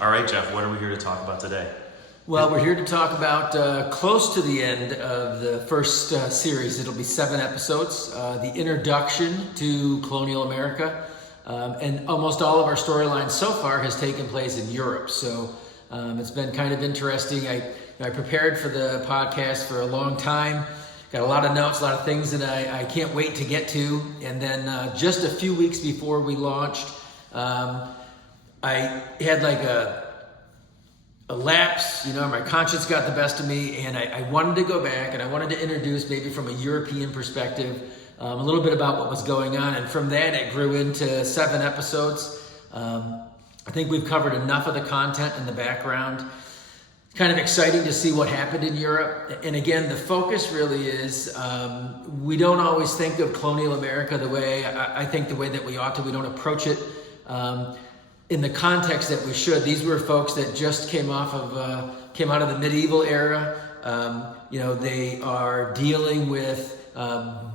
All right, Jeff, what are we here to talk about today? Well, we're here to talk about close to the end of the first series. It'll be 7 episodes, the introduction to colonial America. And almost all of our storylines so far has taken place in Europe. So it's been kind of interesting. I prepared for the podcast for a long time. Got a lot of notes, a lot of things that I can't wait to get to. And then just a few weeks before we launched, I had like a lapse, my conscience got the best of me, and I wanted to go back and I wanted to introduce, maybe from a European perspective, a little bit about what was going on. And from that, it grew into 7 episodes. I think we've covered enough of the content in the background. Kind of exciting to see what happened in Europe. And again, the focus really is, we don't always think of colonial America the way, I think the way that we ought to. We don't approach it in the context that we should. These were folks that just came out of the medieval era. They are dealing with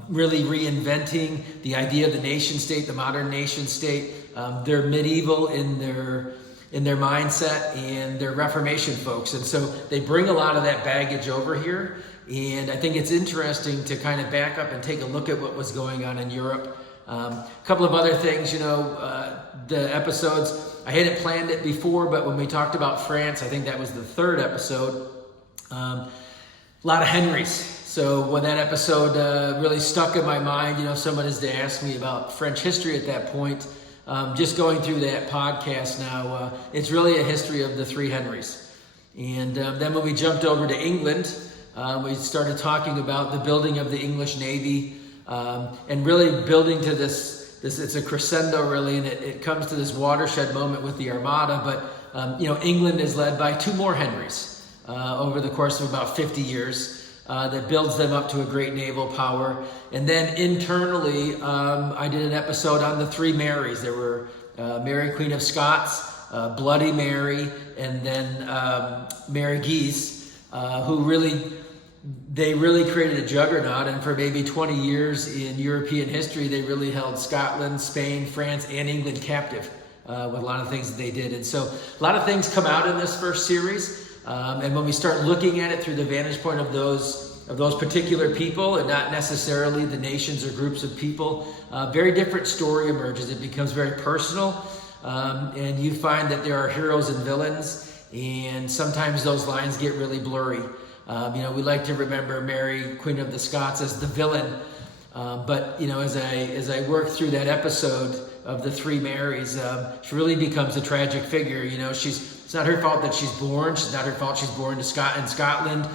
really reinventing the idea of the nation state, the modern nation state. They're medieval in their mindset, and they're Reformation folks. And so they bring a lot of that baggage over here. And I think it's interesting to kind of back up and take a look at what was going on in Europe. A couple of other things, the episodes, I hadn't planned it before, but when we talked about France, I think that was the 3rd episode, a lot of Henrys. So when that episode really stuck in my mind, someone has to ask me about French history at that point. Just going through that podcast now, it's really a history of the 3 Henrys. And then when we jumped over to England, we started talking about the building of the English Navy, and really building to this it's a crescendo really, and it comes to this watershed moment with the Armada. But England is led by 2 more Henrys over the course of about 50 years. That builds them up to a great naval power. And then internally, I did an episode on the 3 Marys. There were Mary, Queen of Scots, Bloody Mary, and then Mary Guise, who really created a juggernaut. And for maybe 20 years in European history, they really held Scotland, Spain, France, and England captive with a lot of things that they did. And so a lot of things come out in this first series. And when we start looking at it through the vantage point of those particular people, and not necessarily the nations or groups of people, very different story emerges. It becomes very personal, and you find that there are heroes and villains, and sometimes those lines get really blurry. We like to remember Mary, Queen of the Scots, as the villain, but as I work through that episode of the 3 Marys, she really becomes a tragic figure. It's not her fault that she's born. It's not her fault she's born in Scotland.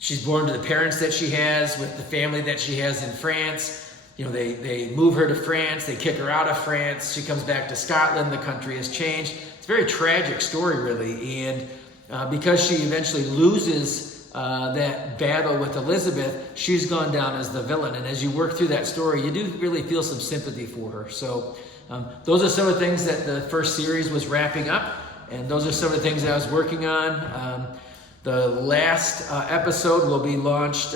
She's born to the parents that she has, with the family that she has in France. They move her to France. They kick her out of France. She comes back to Scotland. The country has changed. It's a very tragic story, really. And because she eventually loses that battle with Elizabeth, she's gone down as the villain. And as you work through that story, you do really feel some sympathy for her. So those are some of the things that the first series was wrapping up. And those are some of the things that I was working on. The last episode will be launched,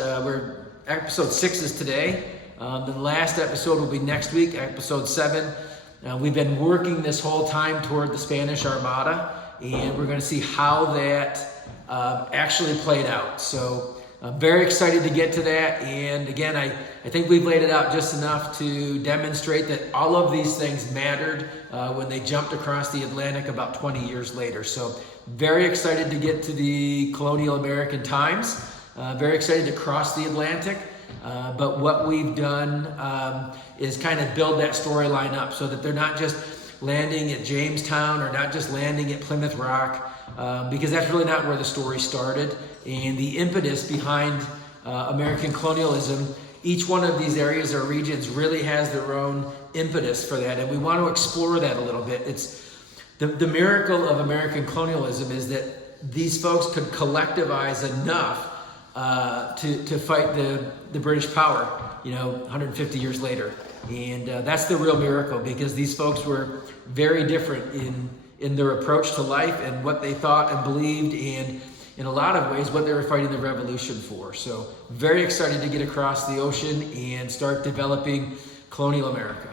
episode 6 is today. The last episode will be next week, episode 7. We've been working this whole time toward the Spanish Armada, and we're going to see how that actually played out. So I'm very excited to get to that. And again, I think we've laid it out just enough to demonstrate that all of these things mattered when they jumped across the Atlantic about 20 years later. So very excited to get to the colonial American times. Very excited to cross the Atlantic. But what we've done is kind of build that storyline up so that they're not just landing at Jamestown or not just landing at Plymouth Rock, because that's really not where the story started. And the impetus behind American colonialism, each one of these areas or regions really has their own impetus for that. And we want to explore that a little bit. It's the miracle of American colonialism is that these folks could collectivize enough to fight the British power, 150 years later. And that's the real miracle, because these folks were very different in their approach to life and what they thought and believed, and in a lot of ways what they were fighting the revolution for. So very excited to get across the ocean and start developing colonial America.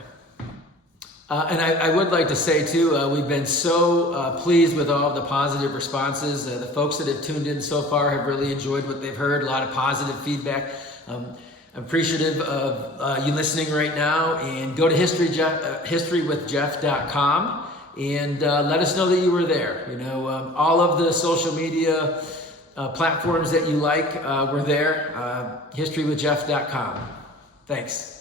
And I would like to say too, we've been so pleased with all of the positive responses. The folks that have tuned in so far have really enjoyed what they've heard, a lot of positive feedback. I'm appreciative of you listening right now, and go to historywithjeff.com and let us know that you were there. All of the social media platforms that you like, we're there, historywithjeff.com. Thanks.